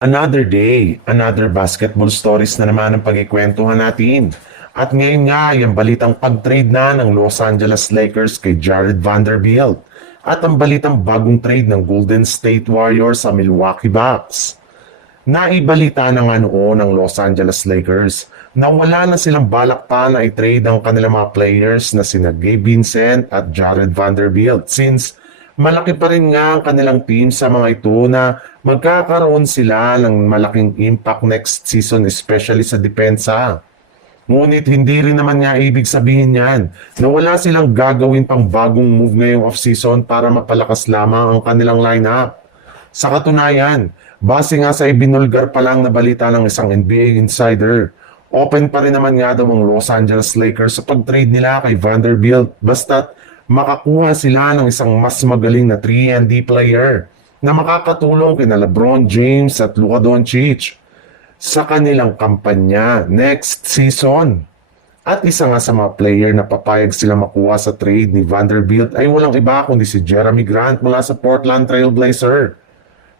Another day, another basketball stories na naman ang pagkikwentuhan natin. At ngayon nga, yung balitang pag-trade na ng Los Angeles Lakers kay Jared Vanderbilt. At ang balitang bagong trade ng Golden State Warriors sa Milwaukee Bucks. Naibalita na nga noon ng Los Angeles Lakers na wala na silang balak pa na i-trade ang kanilang mga players na sina Gabe Vincent at Jared Vanderbilt since malaki pa rin nga ang kanilang team sa mga ito na magkakaroon sila ng malaking impact next season especially sa depensa. Ngunit hindi rin naman nga ibig sabihin yan na wala silang gagawin pang bagong move ngayong off-season para mapalakas lamang ang kanilang lineup. Sa katunayan, base nga sa ibinulgar pa lang na balita ng isang NBA insider, open pa rin naman nga daw ang Los Angeles Lakers sa pag-trade nila kay Vanderbilt basta't makakuha sila ng isang mas magaling na 3-and-D player na makakatulong kina LeBron James at Luka Doncic sa kanilang kampanya next season. At isa nga sa mga player na papayag sila makuha sa trade ni Vanderbilt ay walang iba kundi si Jeremy Grant mula sa Portland Trail Blazer.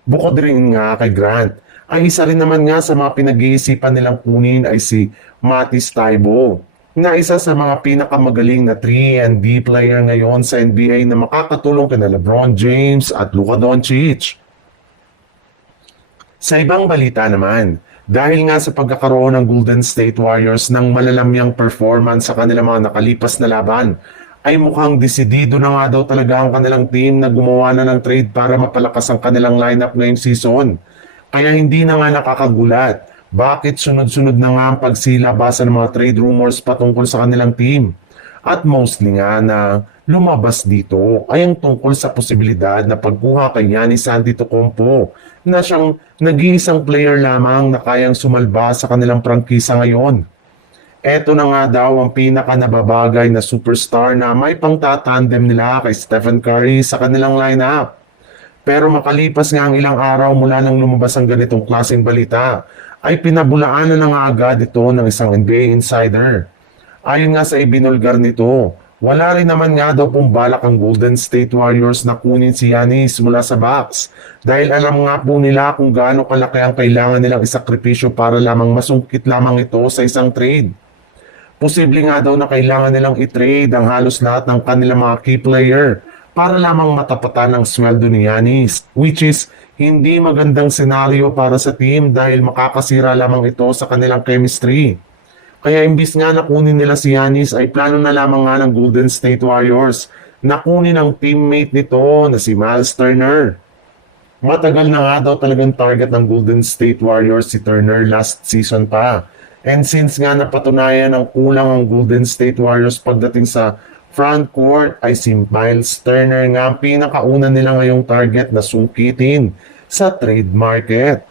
Bukod rin nga kay Grant, ay isa rin naman nga sa mga pinag-iisipan nilang kunin ay si Matisse Thybulle, na isa sa mga pinakamagaling na 3-and-D player ngayon sa NBA na makakatulong kina LeBron James at Luka Doncic. Sa ibang balita naman, dahil nga sa pagkakaroon ng Golden State Warriors ng malalamyang performance sa kanilang mga nakalipas na laban, ay mukhang desidido na nga daw talaga ang kanilang team na gumawa na ng trade para mapalakas ang kanilang lineup ngayong season. Kaya hindi na nga nakakagulat bakit sunod-sunod na nga ang pagsilabasa ng mga trade rumors patungkol sa kanilang team. At mostly nga na lumabas dito ay ang tungkol sa posibilidad na pagkuha kay Giannis Antetokounmpo na siyang nag-iisang player lamang na kayang sumalba sa kanilang prangkisa ngayon. Eto na nga daw ang pinaka-nababagay na superstar na may pangtatandem nila kay Stephen Curry sa kanilang lineup. Pero makalipas nga ang ilang araw mula nang lumabas ang ganitong klaseng balita, ay pinabulaanan na nga agad ito ng isang NBA insider. Ayon nga sa ibinulgar nito, wala rin naman nga daw pong balak ang Golden State Warriors na kunin si Giannis mula sa Bucks dahil alam nga po nila kung gaano kalaki ang kailangan nilang isakripisyo para lamang masungkit lamang ito sa isang trade. Posible nga daw na kailangan nilang i-trade ang halos lahat ng kanilang mga key player para lamang matapatan ang sweldo ni Giannis, which is hindi magandang senaryo para sa team dahil makakasira lamang ito sa kanilang chemistry. Kaya imbis nga na kunin nila si Giannis ay plano na lamang nga ng Golden State Warriors na kunin ang teammate nito na si Miles Turner. Matagal na nga daw talagang target ng Golden State Warriors si Turner last season pa. And since nga napatunayan ang kulang ang Golden State Warriors pagdating sa front court ay si Miles Turner nga ang pinakauna nila ngayong target na sungkitin sa trade market.